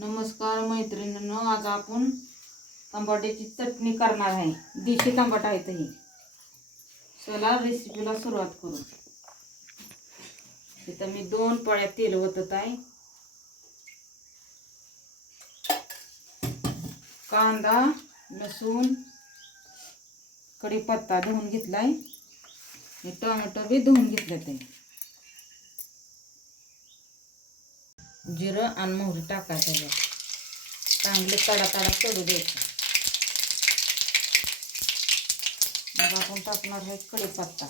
नमस्कार मैत्रिणींनो, आज आपण टमाट्याची चटणी करणार आहे। देशी टमाटा आहे ही। चला रेसिपीला सुरुवात करू। इथं मी 2 पळ्या तेल ओतत आहे। कांदा, लसूण, कढीपत्ता धुवून घेतलाय। हे टोमॅटो बी धुवून घेतले ते। जिरं आणि मोहरी टाकायचं त्यात। चांगले तडा तडू द्यायचं। मग आपण टाकणार आहे कढीपत्ता।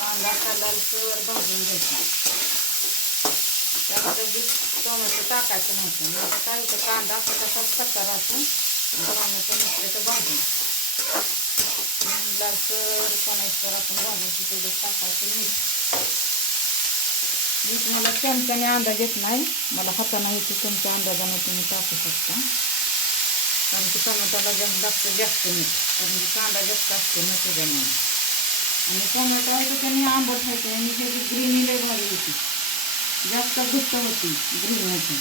कांदा, कांदा लालसर भाजून घ्यायचा। त्यामध्ये टोमॅटो टाकायचं नव्हतं। मग काय होतं, कांदा तसाच कच्चा राहतो, टोमॅटो नुसतं भाजून लालसर पणाईसर आपण भाजायचं। त्याच्यात टाकायचं मीठ मला चमच्याने अंदाज येत नाही, मला हाताने येते। तुमच्या अंदाजाने तुम्ही टाकू शकता, कारण की टोमॅटोला जास्त मीठ, कारण की कांदा जास्त असतो ना त्याच्यामुळे। आणि टोमॅटो आहे तर त्याने आंबट होते आणि त्याची ग्रेव्ही लई भारी होती, जास्त घट्ट होती ग्रेव्ही।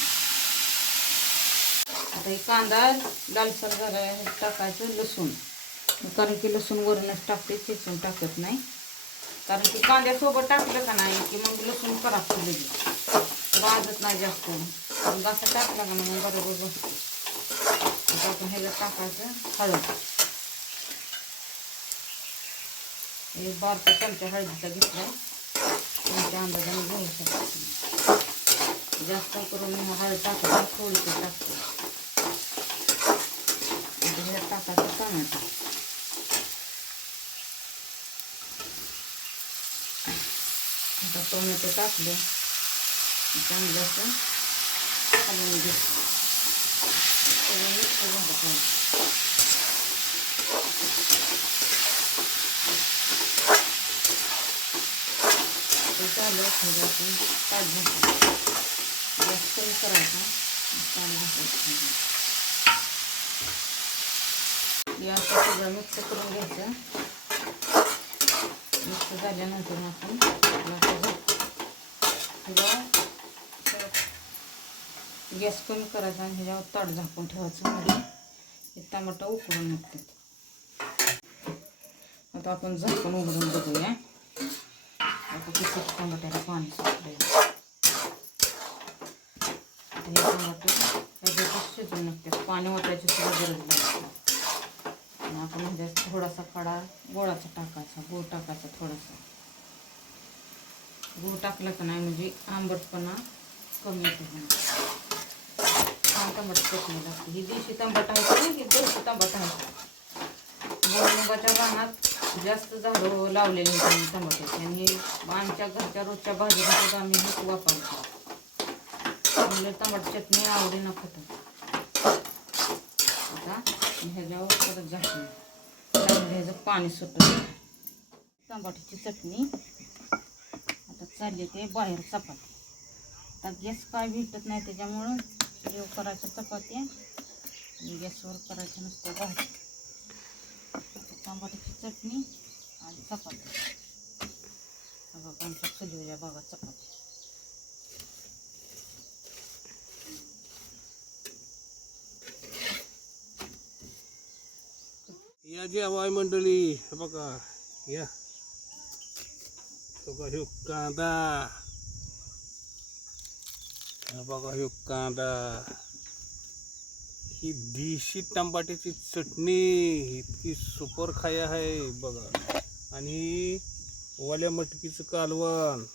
आता हे कांदा लालसर झाला, टाकायचं लसूण, कारण की लसूण वरूनच टाकते, चिचून टाकत नाही। कारण की कांद्यासोबत टाकलं का नाही की मग लसूण खराब होईल, भाजत नाही जास्त। मग असं टाकलं का नाही बरोबर बसतो। आता आपण ह्याला टाकायचं हळद। एक बारका चमचा हळदीचा घेतला, तुमच्या अंदाजाने घेऊ शकता। जास्त करून हळद टाकायचं, थोडीशी टाकतो। ह्याच्यात टाकायचं टोमॅटो। आता टोमॅटो टाकलं, चांगलं असं हलवून घेतो। झालं थोडं आपण ताट घालायचं, गॅस कमी करायचा, ताट घालायचं। हे असं सगळं मिक्स करून घ्यायचं। मिक्स झाल्यानंतर आपण गॅस कमी करायचा आणि ह्याच्यावर ताट झाकून ठेवायचं, म्हणजे हे टमाटा उकळून निघतात। आता आपण झाकून उघडून बघूया। आता किती टमाट्याला पाणी सुटलंय। हे टमाटे त्याच्यात शिजून निघतात, पाणी ओतायची सुद्धा गरज नाही। आणि आपण ह्याच्यात थोडासा खडा गोळाचा टाकायचा, गूळ टाकायचा थोडासा। गूळ टाकलं का नाही म्हणजे आंबटपणा कमी येतो। छान टमाटर चटणी लागते। ही देशी टमाटा आहे, ही देशी टमाटा आहे। गोलमुगाच्या रानात जास्त झाडं लावलेली होती टमाट्याची, आणि आमच्या घरच्या रोजच्या भाजीमध्ये आम्ही हेच वापरतो। म्हणजे टमाटर चटणी आवडीनं खातात। आता ह्याच्यावर परत झाकून ह्याचं पाणी सुटतं। टमाट्याची चटणी आता चालली ते बाहेर चपाती। आता गॅस काय भेटत नाही, त्याच्यामुळं जेव करायच्या चपात्या आणि गॅसवर करायचं नुसतं भाजी। टमाट्याची चटणी आणि चपाती। बघा आमच्या चुलीवल्या बघा चपाती। या जेवाय मंडळी, बघा या बघा ह्यो कांदा, बघा ह्यो कांदा, ही देशी टमाट्याची चटणी इतकी सुपर खाय आहे बघा। आणि ओल्या मटकीचं कालवण,